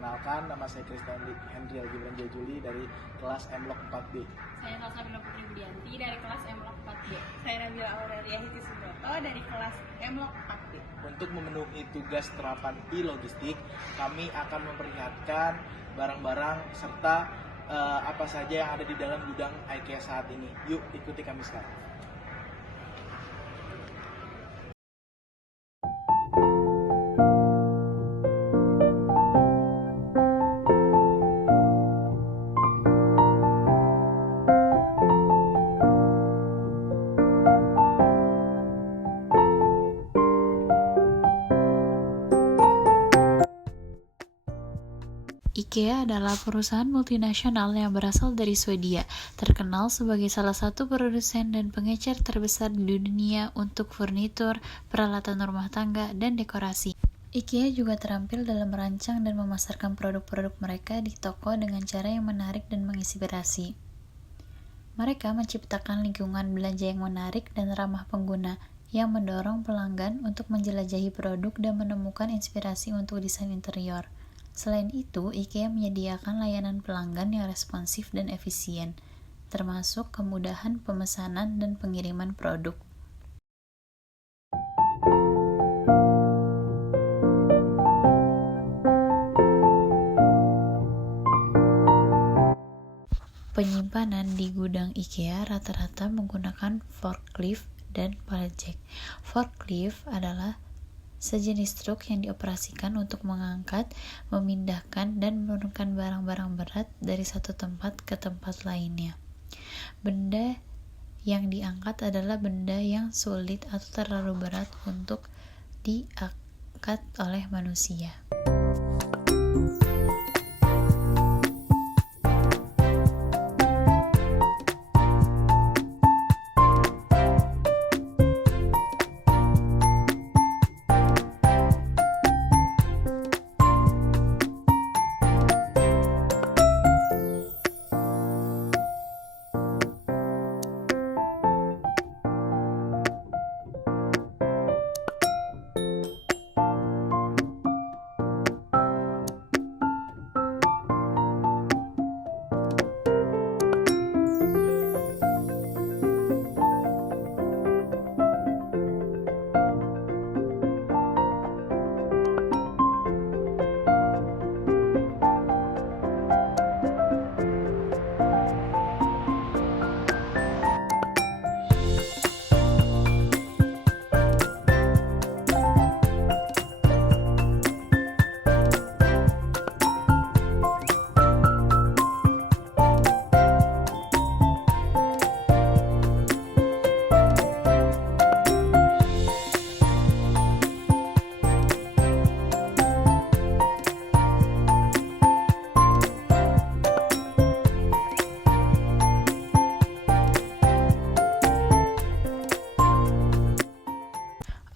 Perkenalkan, nama saya Christian Hendrial Gibran Juli dari kelas M-Log 4B. Saya Salsabila Putri Budianti dari kelas M-Log 4B. Saya Nabila Aurelia Hiti Suboto dari kelas M-Log 4B. Untuk memenuhi tugas terapan e-logistik, kami akan memperlihatkan barang-barang serta apa saja yang ada di dalam gudang IKEA saat ini. Yuk, ikuti kami sekarang. IKEA adalah perusahaan multinasional yang berasal dari Swedia, terkenal sebagai salah satu produsen dan pengecer terbesar di dunia untuk furnitur, peralatan rumah tangga, dan dekorasi. IKEA juga terampil dalam merancang dan memasarkan produk-produk mereka di toko dengan cara yang menarik dan menginspirasi. Mereka menciptakan lingkungan belanja yang menarik dan ramah pengguna, yang mendorong pelanggan untuk menjelajahi produk dan menemukan inspirasi untuk desain interior. Selain itu, IKEA menyediakan layanan pelanggan yang responsif dan efisien, termasuk kemudahan pemesanan dan pengiriman produk. Penyimpanan di gudang IKEA rata-rata menggunakan forklift dan pallet jack. Forklift adalah sejenis truk yang dioperasikan untuk mengangkat, memindahkan, dan menurunkan barang-barang berat dari satu tempat ke tempat lainnya. Benda yang diangkat adalah benda yang sulit atau terlalu berat untuk diangkat oleh manusia.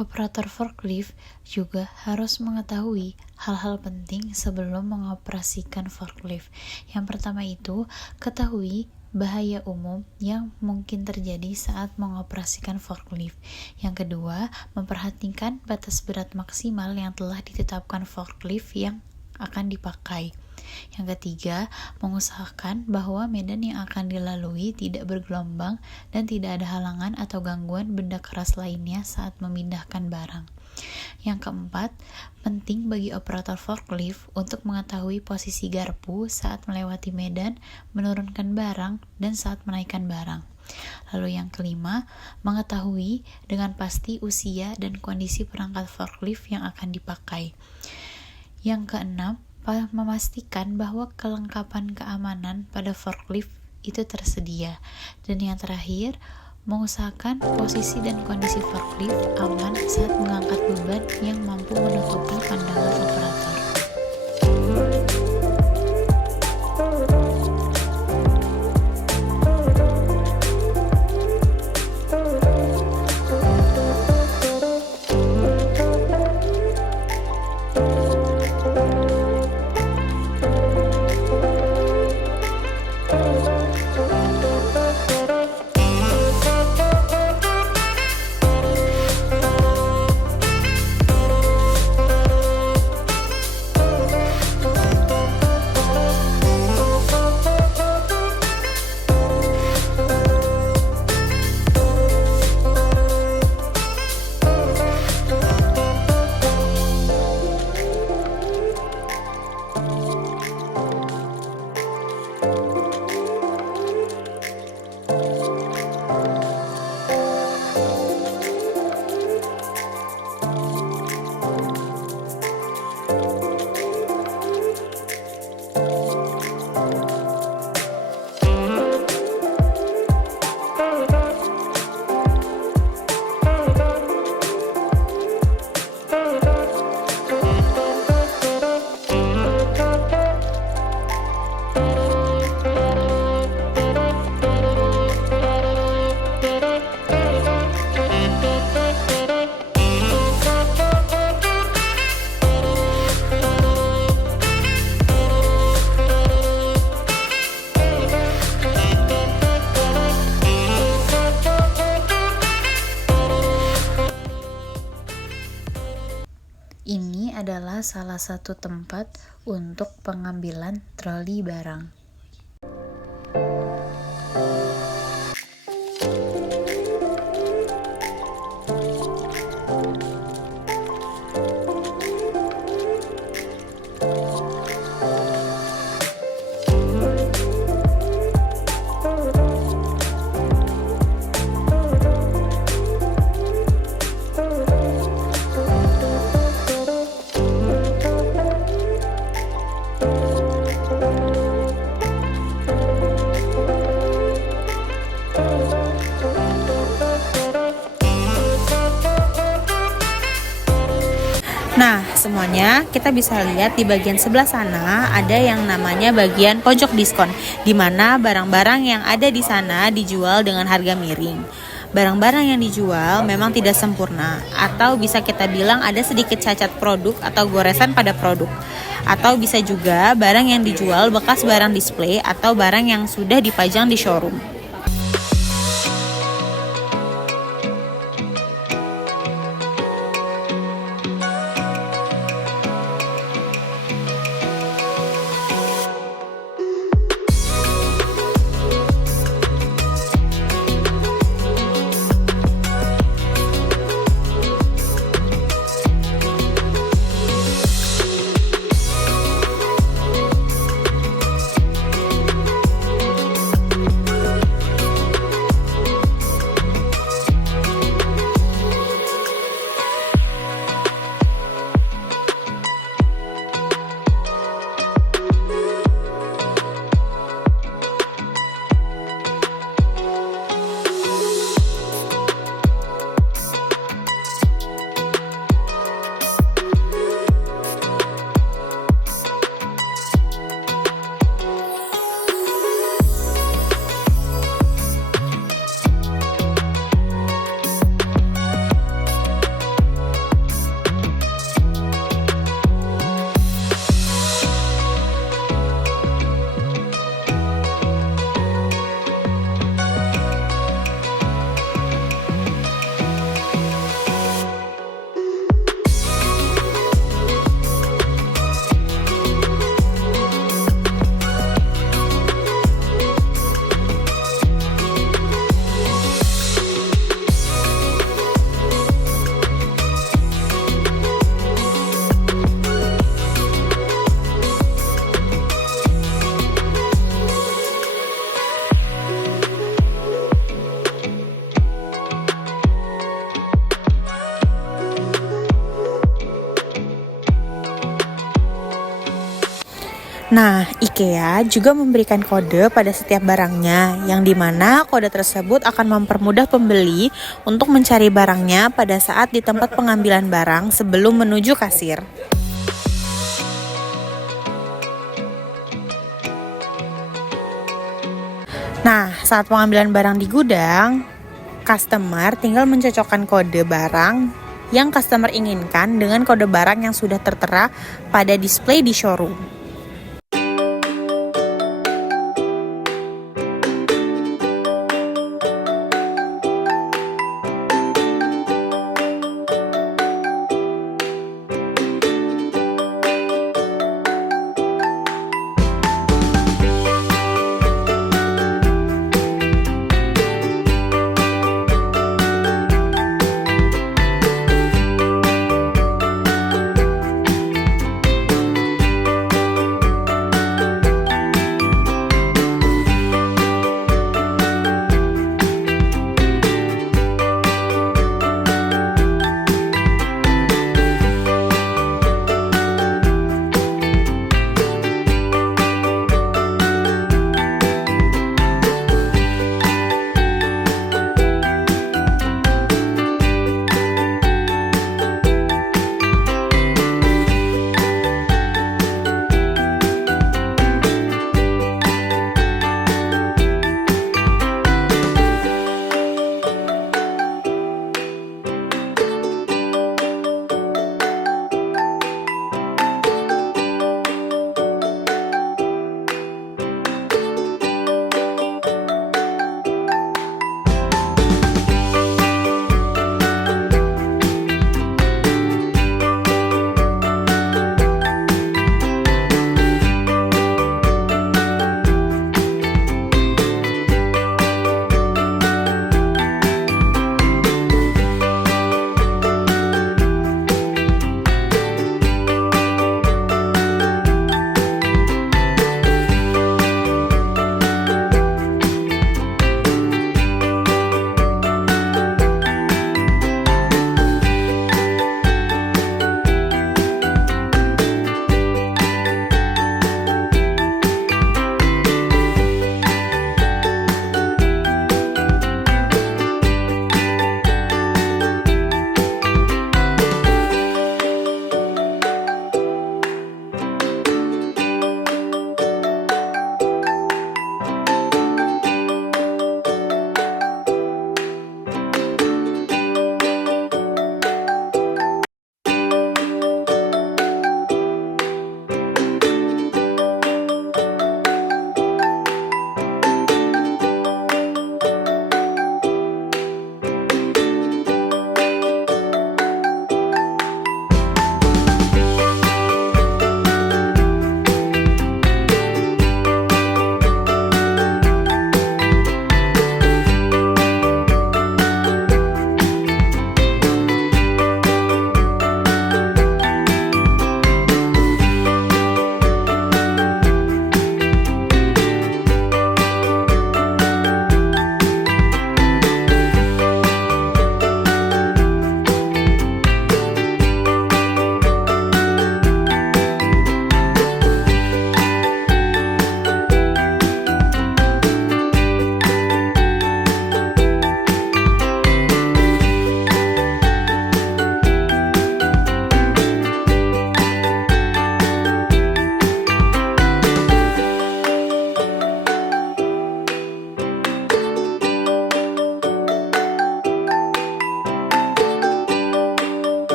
Operator forklift juga harus mengetahui hal-hal penting sebelum mengoperasikan forklift. Yang pertama itu, ketahui bahaya umum yang mungkin terjadi saat mengoperasikan forklift. Yang kedua, memperhatikan batas berat maksimal yang telah ditetapkan forklift yang akan dipakai. Yang ketiga, mengusahakan bahwa medan yang akan dilalui tidak bergelombang dan tidak ada halangan atau gangguan benda keras lainnya saat memindahkan barang. Yang keempat, penting bagi operator forklift untuk mengetahui posisi garpu saat melewati medan, menurunkan barang, dan saat menaikkan barang. Lalu yang kelima, mengetahui dengan pasti usia dan kondisi perangkat forklift yang akan dipakai. Yang keenam, memastikan bahwa kelengkapan keamanan pada forklift itu tersedia. Dan yang terakhir, mengusahakan posisi dan kondisi forklift aman saat mengangkat beban yang mampu menutupi pandangan operator. salah satu tempat untuk pengambilan troli barang. Nah, semuanya kita bisa lihat di bagian sebelah sana ada yang namanya bagian pojok diskon, di mana barang-barang yang ada di sana dijual dengan harga miring. Barang-barang yang dijual memang tidak sempurna, atau bisa kita bilang ada sedikit cacat produk atau goresan pada produk. Atau bisa juga barang yang dijual bekas barang display atau barang yang sudah dipajang di showroom. Nah, IKEA juga memberikan kode pada setiap barangnya, yang dimana kode tersebut akan mempermudah pembeli untuk mencari barangnya pada saat di tempat pengambilan barang sebelum menuju kasir. Nah, saat pengambilan barang di gudang, customer tinggal mencocokkan kode barang yang customer inginkan dengan kode barang yang sudah tertera pada display di showroom.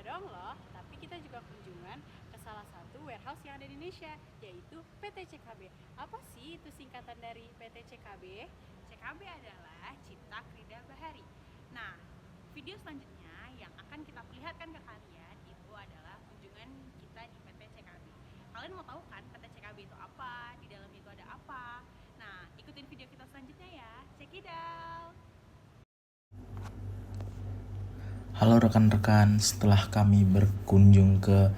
Tidak doang loh, tapi kita juga kunjungan ke salah satu warehouse yang ada di Indonesia, yaitu PT CKB. Apa sih itu singkatan dari PT CKB? CKB adalah Cipta Krida Bahari. Nah, video selanjutnya yang akan kita perlihatkan ke kalian itu adalah kunjungan kita di PT CKB. Kalian mau tahu kan PT CKB itu apa? Di dalamnya itu ada apa? Nah, ikutin video kita selanjutnya ya. Check it out! Halo rekan-rekan, setelah kami berkunjung ke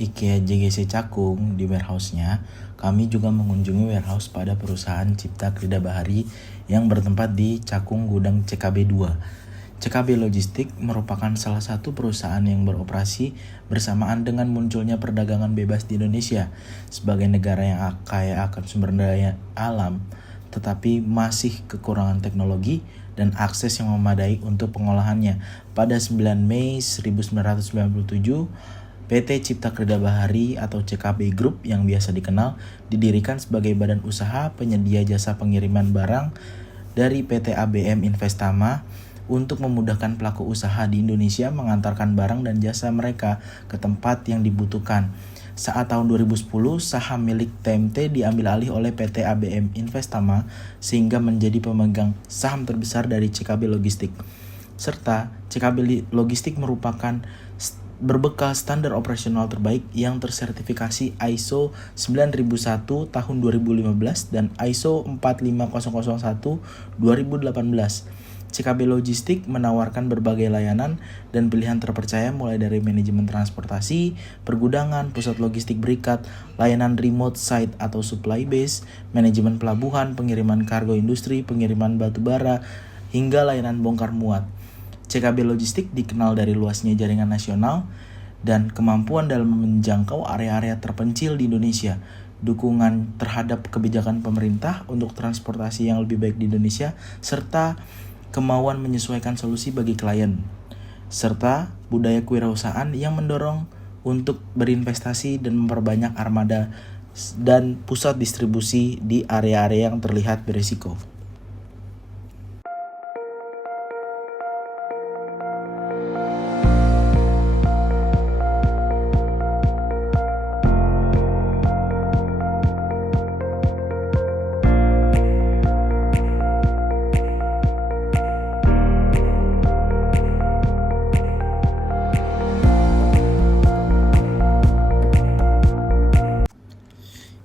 IKEA JGC Cakung di warehouse-nya, kami juga mengunjungi warehouse pada perusahaan Cipta Krida Bahari yang bertempat di Cakung Gudang CKB 2. CKB Logistik merupakan salah satu perusahaan yang beroperasi bersamaan dengan munculnya perdagangan bebas di Indonesia sebagai negara yang kaya akan sumber daya alam, tetapi masih kekurangan teknologi dan akses yang memadai untuk pengolahannya. Pada 9 Mei 1997, PT Cipta Krida Bahari atau CKB Group yang biasa dikenal didirikan sebagai badan usaha penyedia jasa pengiriman barang dari PT ABM Investama untuk memudahkan pelaku usaha di Indonesia mengantarkan barang dan jasa mereka ke tempat yang dibutuhkan. Saat tahun 2010, saham milik TMT diambil alih oleh PT ABM Investama sehingga menjadi pemegang saham terbesar dari CKB Logistik. Serta CKB Logistik merupakan berbekal standar operasional terbaik yang tersertifikasi ISO 9001 tahun 2015 dan ISO 45001 2018. CKB Logistik menawarkan berbagai layanan dan pilihan terpercaya mulai dari manajemen transportasi, pergudangan, pusat logistik berikat, layanan remote site atau supply base, manajemen pelabuhan, pengiriman kargo industri, pengiriman batu bara, hingga layanan bongkar muat. CKB Logistik dikenal dari luasnya jaringan nasional dan kemampuan dalam menjangkau area-area terpencil di Indonesia. Dukungan terhadap kebijakan pemerintah untuk transportasi yang lebih baik di Indonesia, serta kemauan menyesuaikan solusi bagi klien, serta budaya kewirausahaan yang mendorong untuk berinvestasi dan memperbanyak armada dan pusat distribusi di area-area yang terlihat berisiko.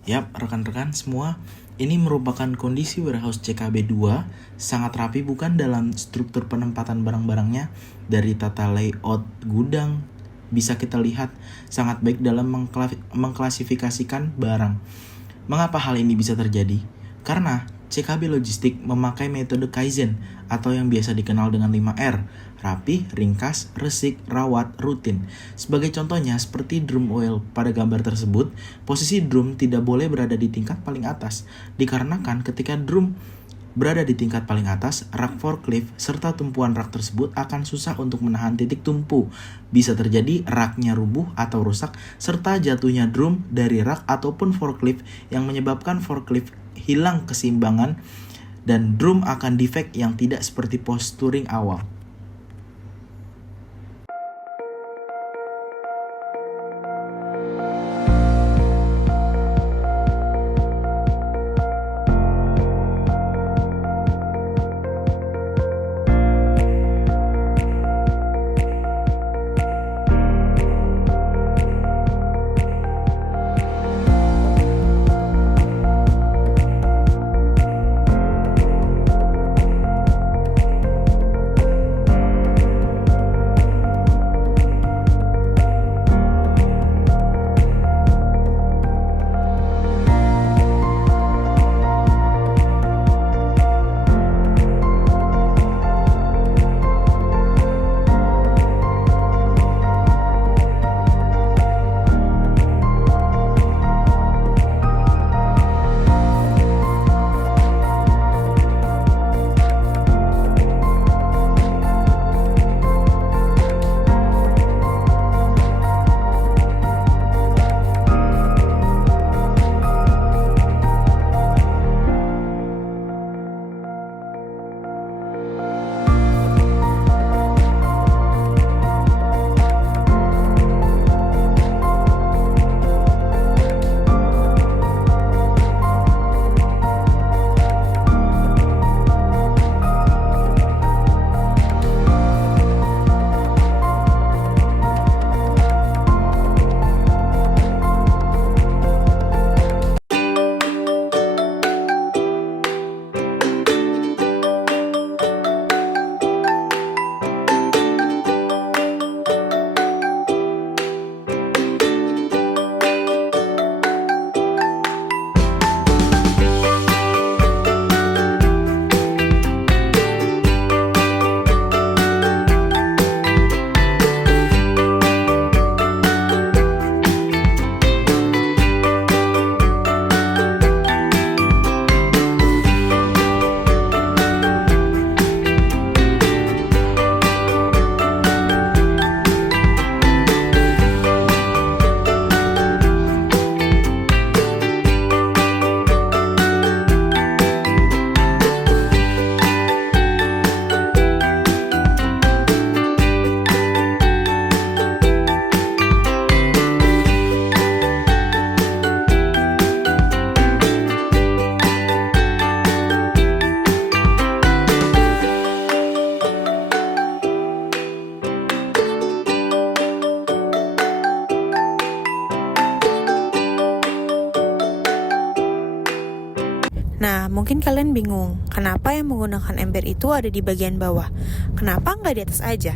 Yap, rekan-rekan semua, ini merupakan kondisi warehouse CKB 2, sangat rapi bukan dalam struktur penempatan barang-barangnya, dari tata layout gudang bisa kita lihat sangat baik dalam mengklasifikasikan barang. Mengapa hal ini bisa terjadi? Karena CKB Logistik memakai metode Kaizen atau yang biasa dikenal dengan 5R, rapi, ringkas, resik, rawat, rutin. Sebagai contohnya seperti drum oil pada gambar tersebut, posisi drum tidak boleh berada di tingkat paling atas, dikarenakan ketika drum berada di tingkat paling atas, rak forklift serta tumpuan rak tersebut akan susah untuk menahan titik tumpu. Bisa terjadi raknya rubuh atau rusak, serta jatuhnya drum dari rak ataupun forklift yang menyebabkan forklift hilang keseimbangan dan drum akan defect yang tidak seperti posturing awal. mungkin kalian bingung, kenapa yang menggunakan ember itu ada di bagian bawah? Kenapa nggak di atas aja?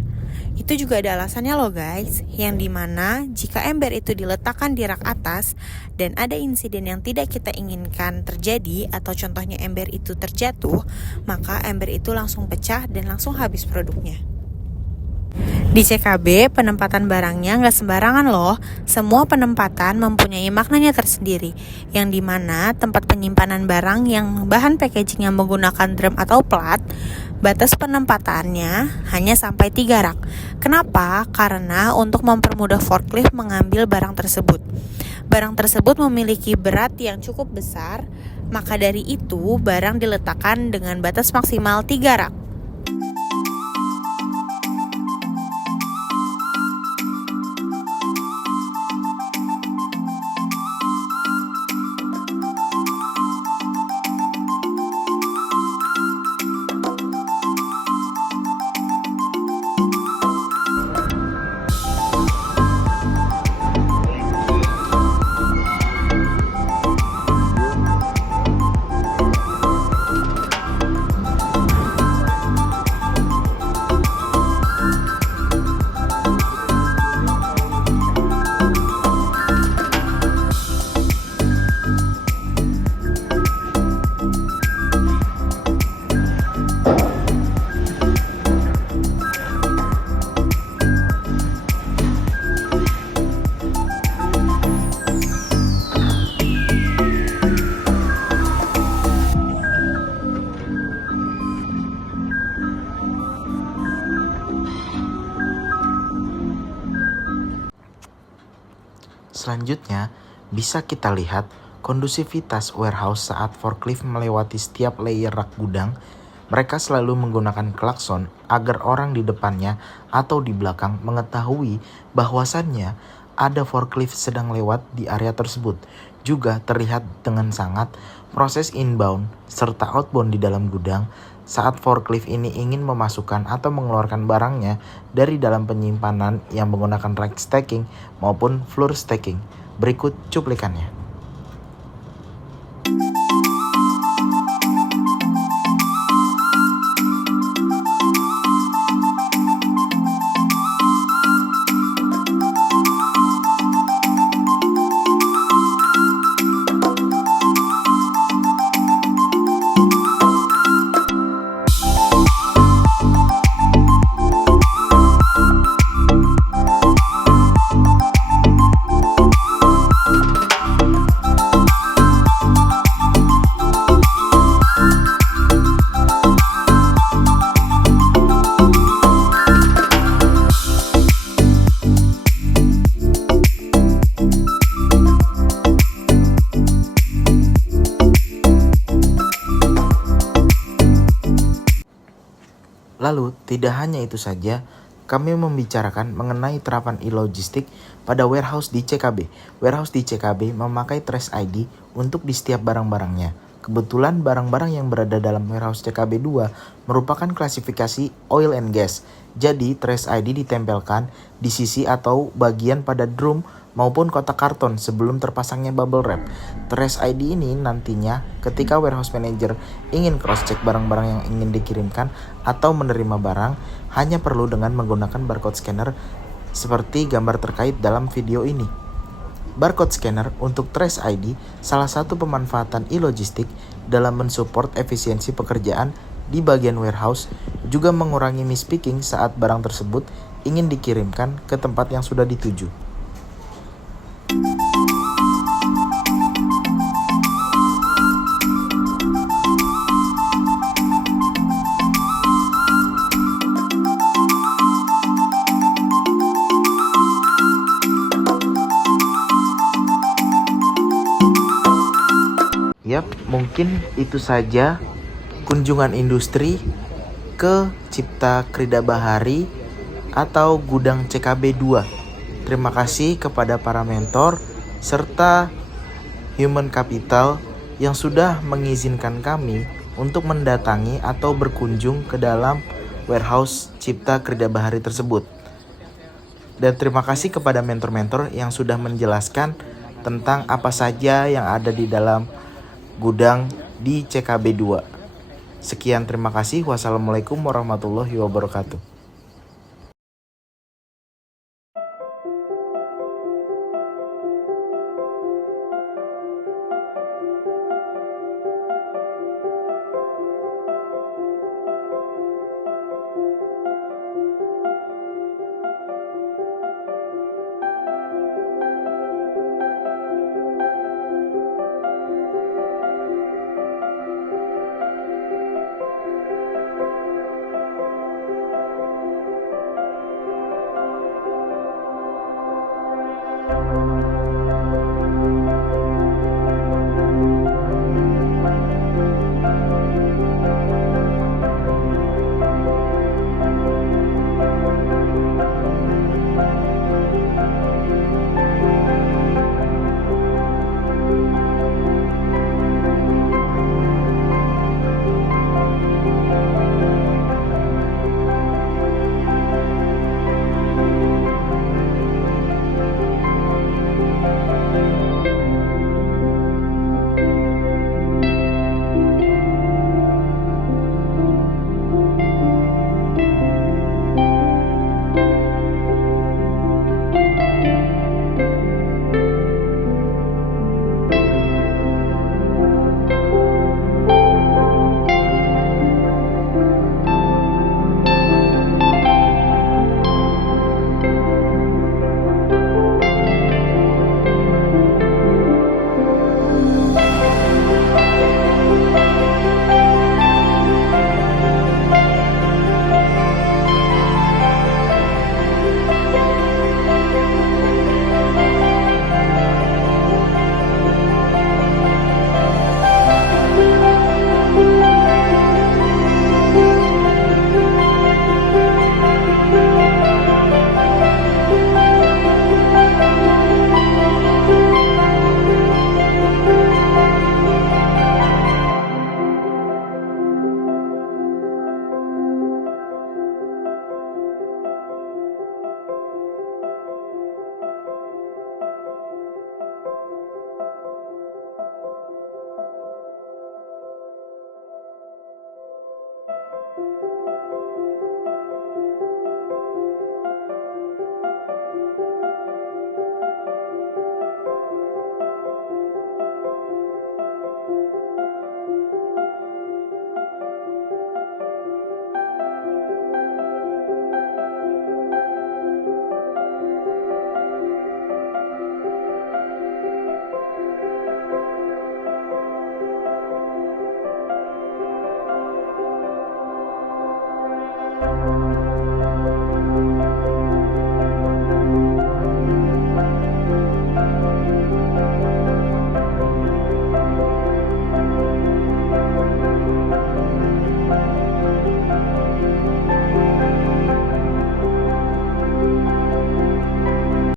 Itu juga ada alasannya loh guys, yang dimana jika ember itu diletakkan di rak atas dan ada insiden yang tidak kita inginkan terjadi atau contohnya ember itu terjatuh, maka ember itu langsung pecah dan langsung habis produknya. Di CKB, penempatan barangnya nggak sembarangan loh. Semua penempatan mempunyai maknanya tersendiri, yang dimana tempat penyimpanan barang yang bahan packaging yang menggunakan drum atau plat, batas penempatannya hanya sampai 3 rak. Kenapa? Karena untuk mempermudah forklift mengambil barang tersebut. Barang tersebut memiliki berat yang cukup besar, maka dari itu barang diletakkan dengan batas maksimal 3 rak. Selanjutnya, bisa kita lihat kondusivitas warehouse saat forklift melewati setiap layer rak gudang. Mereka selalu menggunakan klakson agar orang di depannya atau di belakang mengetahui bahwasannya ada forklift sedang lewat di area tersebut. Juga terlihat dengan sangat proses inbound serta outbound di dalam gudang saat forklift ini ingin memasukkan atau mengeluarkan barangnya dari dalam penyimpanan yang menggunakan rack stacking maupun floor stacking. Berikut cuplikannya. Lalu, tidak hanya itu saja, kami membicarakan mengenai terapan e-logistik pada warehouse di CKB. Warehouse di CKB memakai Trace ID untuk di setiap barang-barangnya. Kebetulan barang-barang yang berada dalam warehouse CKB 2 merupakan klasifikasi oil and gas. Jadi, Trace ID ditempelkan di sisi atau bagian pada drum maupun kotak karton sebelum terpasangnya bubble wrap. Trace ID ini nantinya ketika warehouse manager ingin cross-check barang-barang yang ingin dikirimkan atau menerima barang, hanya perlu dengan menggunakan barcode scanner seperti gambar terkait dalam video ini. Barcode scanner untuk Trace ID salah satu pemanfaatan e-logistik dalam mensupport efisiensi pekerjaan di bagian warehouse, juga mengurangi mispicking saat barang tersebut ingin dikirimkan ke tempat yang sudah dituju. Yap, mungkin itu saja kunjungan industri ke Cipta Krida Bahari atau gudang CKB 2. Terima kasih kepada para mentor serta human capital yang sudah mengizinkan kami untuk mendatangi atau berkunjung ke dalam warehouse Cipta Krida Bahari tersebut. Dan terima kasih kepada mentor-mentor yang sudah menjelaskan tentang apa saja yang ada di dalam gudang di CKB 2. Sekian, terima kasih. Wassalamualaikum warahmatullahi wabarakatuh.